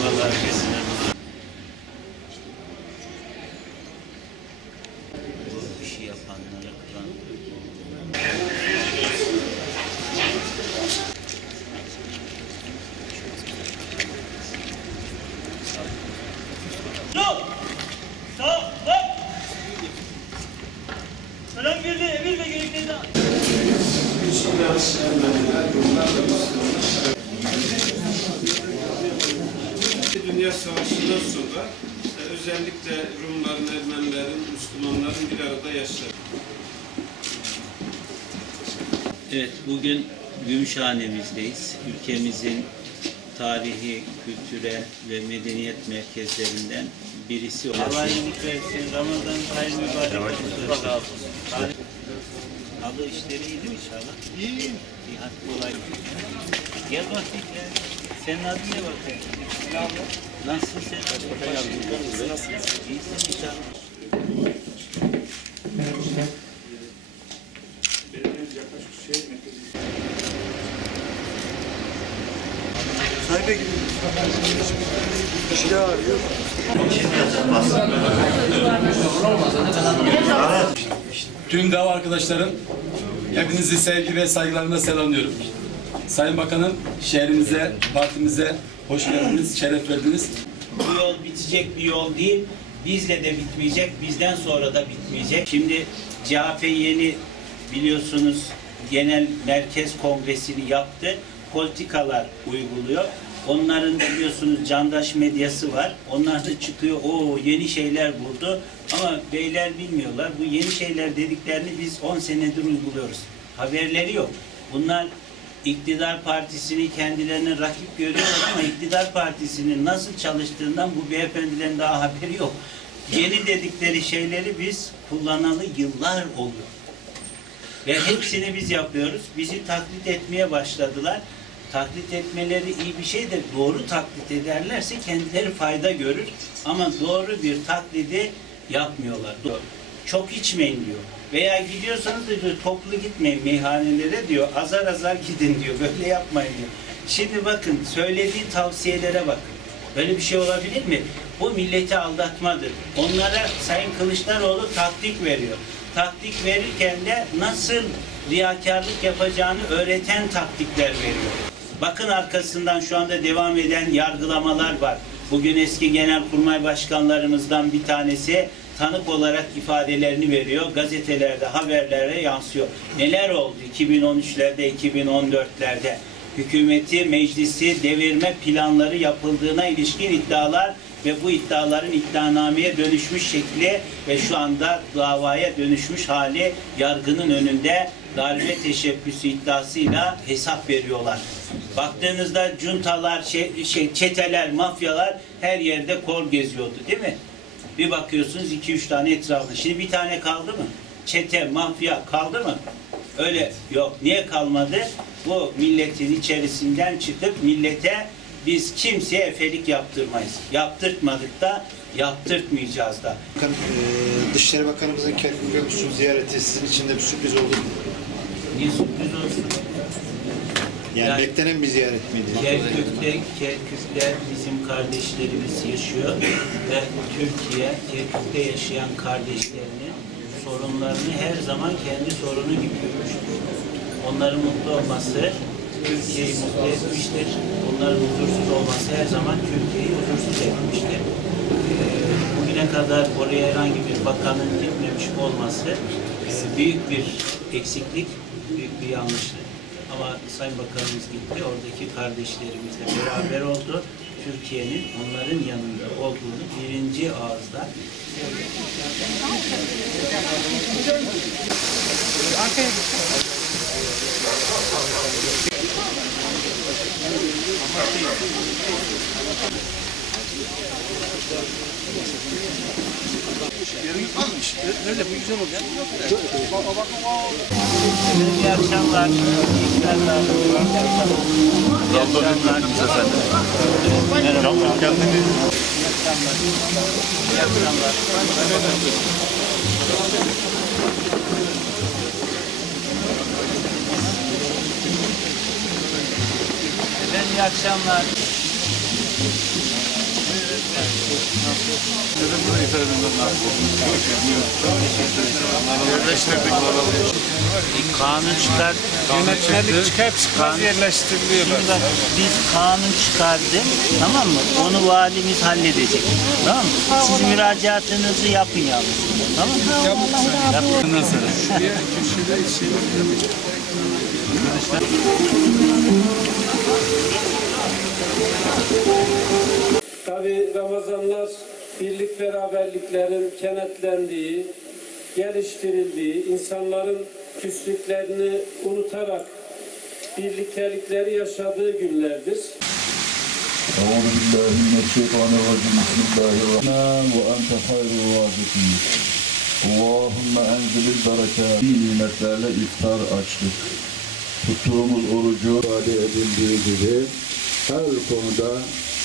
Merhabalar. Bu Dünya Savaşı'ndan sonra e, özellikle Rumların, Ermenilerin, Müslümanların bir arada yaşadığı Evet, bugün Gümüşhane'mizdeyiz. Ülkemizin tarihi, kültürel ve medeniyet merkezlerinden birisi olan. Allah iyilik versin, Ramazan hayırlı mübarek olsun. Olsun. Abla işleri iyi değil mi inşallah? İyi. İyi, hadi kolay. Gel bakayım gel. Senin adın ne bakayım? Abla. Nasılsın sen? Nasılsın? İyisin inşallah. Tüm dava arkadaşlarım, hepinizi sevgi ve saygılarımla selamlıyorum. Sayın Bakanım, şehrimize, partimize hoş geldiniz, şeref verdiniz. Bu yol bitecek bir yol değil. Bizle de bitmeyecek, bizden sonra da bitmeyecek. Şimdi CHP yeni biliyorsunuz genel merkez kongresini yaptı. Politikalar uyguluyor. Onların biliyorsunuz candaş medyası var. Onlar da çıkıyor, o yeni şeyler buldu. Ama beyler bilmiyorlar. Bu yeni şeyler dediklerini biz 10 senedir uyguluyoruz. Haberleri yok. Bunlar iktidar partisini kendilerine rakip görüyorlar ama iktidar partisinin nasıl çalıştığından bu beyefendilerin daha haberi yok. Yeni dedikleri şeyleri biz kullanalı yıllar oluyor. Ve hepsini biz yapıyoruz. Bizi taklit etmeye başladılar. Taklit etmeleri iyi bir şey de doğru taklit ederlerse kendileri fayda görür. Ama doğru bir taklidi yapmıyorlar. Çok içmeyin diyor. Veya gidiyorsanız da diyor, toplu gitmeyin meyhanelere diyor. Azar azar gidin diyor. Böyle yapmayın diyor. Şimdi bakın söylediği tavsiyelere bakın. Böyle bir şey olabilir mi? Bu milleti aldatmadır. Onlara Sayın Kılıçdaroğlu taktik veriyor. Taktik verirken de nasıl riyakarlık yapacağını öğreten taktikler veriyor. Bakın arkasından şu anda devam eden yargılamalar var. Bugün eski genelkurmay başkanlarımızdan bir tanesi tanık olarak ifadelerini veriyor. Gazetelerde, haberlere yansıyor. Neler oldu 2013'lerde, 2014'lerde? Hükümeti, meclisi devirme planları yapıldığına ilişkin iddialar ve bu iddiaların iddianameye dönüşmüş şekli ve şu anda davaya dönüşmüş hali yargının önünde darbe teşebbüsü iddiasıyla hesap veriyorlar. Baktığınızda cuntalar, şey, şey, çeteler, mafyalar her yerde kol geziyordu değil mi? Bir bakıyorsunuz iki üç tane etrafında. Şimdi bir tane kaldı mı? Çete, mafya kaldı mı? Öyle yok. Niye kalmadı? Bu milletin içerisinden çıkıp millete biz kimseye efelik yaptırmayız. Yaptırtmadık da yaptırtmayacağız da. Bakın e, Dışişleri Bakanımızın Kerkük Göksu'nun ziyareti sizin için de bir sürpriz oldu mu? Niye sürpriz olsun? Yani, Yani- beklenen bir ziyaret miydi? Kerkük'te, Kerkük'te bizim kardeşlerimiz yaşıyor ve Türkiye, Kerkük'te yaşayan kardeşlerinin sorunlarını her zaman kendi sorunu gibi görmüştür. Onların mutlu olması Türkiye'yi mutlu etmiştir. Onların huzursuz olması her zaman Türkiye'yi huzursuz etmiştir. Ee, bugüne kadar oraya herhangi bir bakanın gitmemiş olması e, büyük bir eksiklik, büyük bir yanlışlık. Ama Sayın Bakanımız gitti, oradaki kardeşlerimizle beraber oldu. Türkiye'nin onların yanında olduğunu birinci ağızdan İyi akşamlar. İyi akşamlar. İyi akşamlar. Merhaba. İyi akşamlar. İyi akşamlar. Efendim iyi akşamlar. Bir kanun çıkar. Yönetmelik çıkar çıkmaz yerleştiriliyorlar. Şimdi bak biz kanun çıkardık tamam mı? Onu valimiz halledecek. Tamam mı? Siz müracaatınızı yapın yalnız. Tamam mı? Yapın. Ondan sonra. Tabi Ramazanlar birlik beraberliklerin kenetlendiği, geliştirildiği, insanların küslüklerini unutarak birliktelikleri yaşadığı günlerdir. أعوذ بالله من الشيطان الرجيم بسم الله الرحمن وأنت خير الرازقين اللهم أنزل البركات iyi nimetlerle iftar açtık. Tuttuğumuz orucu ifade edildiği gibi her konuda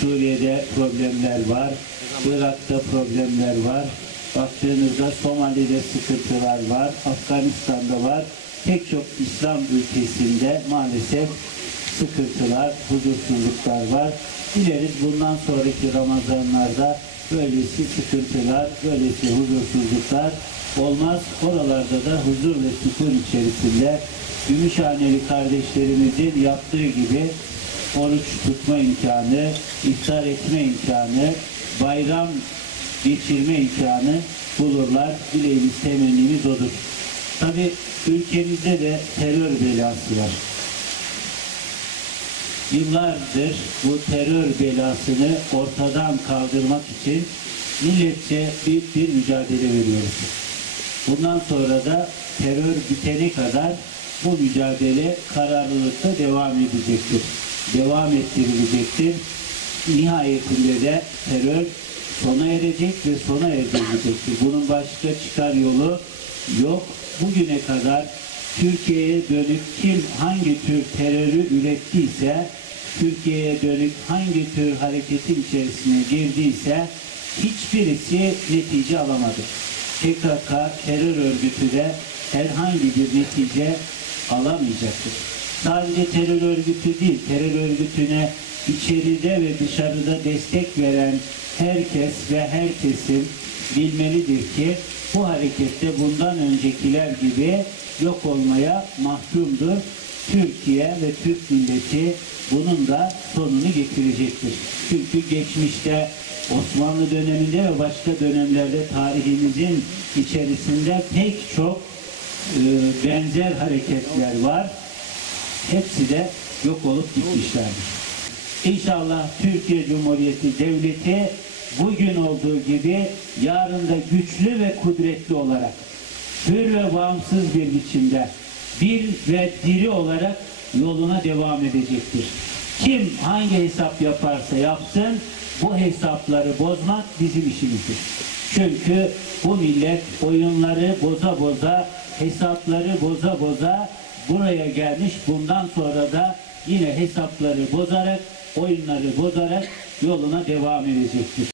Suriye'de problemler var. Irak'ta problemler var. Baktığınızda Somali'de sıkıntılar var. Afganistan'da var. Pek çok İslam ülkesinde maalesef sıkıntılar, huzursuzluklar var. Dileriz bundan sonraki Ramazanlarda böylesi sıkıntılar, böylesi huzursuzluklar olmaz. Oralarda da huzur ve sükun içerisinde Gümüşhaneli kardeşlerimizin yaptığı gibi oruç tutma imkanı, iftar etme imkanı, bayram geçirme imkanı bulurlar. Dileğimiz, temennimiz odur. Tabi ülkemizde de terör belası var. Yıllardır bu terör belasını ortadan kaldırmak için milletçe büyük bir mücadele veriyoruz. Bundan sonra da terör bitene kadar bu mücadele kararlılıkla devam edecektir. Devam ettirilecektir. Nihayetinde de terör sona erecek ve sona erdirilecektir. Bunun başka çıkar yolu yok. Bugüne kadar Türkiye'ye dönük kim hangi tür terörü ürettiyse, Türkiye'ye dönük hangi tür hareketin içerisine girdiyse hiçbirisi netice alamadı. PKK terör örgütü de herhangi bir netice alamayacaktır. Sadece terör örgütü değil, terör örgütüne içeride ve dışarıda destek veren herkes ve herkesin bilmelidir ki bu harekette bundan öncekiler gibi yok olmaya mahkumdur. Türkiye ve Türk milleti bunun da sonunu getirecektir. Çünkü geçmişte Osmanlı döneminde ve başka dönemlerde tarihimizin içerisinde pek çok e, benzer hareketler var. Hepsi de yok olup gitmişlerdir. İnşallah Türkiye Cumhuriyeti Devleti bugün olduğu gibi yarın da güçlü ve kudretli olarak hür ve bağımsız bir biçimde bir ve diri olarak yoluna devam edecektir. Kim hangi hesap yaparsa yapsın bu hesapları bozmak bizim işimizdir. Çünkü bu millet oyunları boza boza, hesapları boza boza buraya gelmiş. Bundan sonra da yine hesapları bozarak, oyunları bozarak yoluna devam edecektir.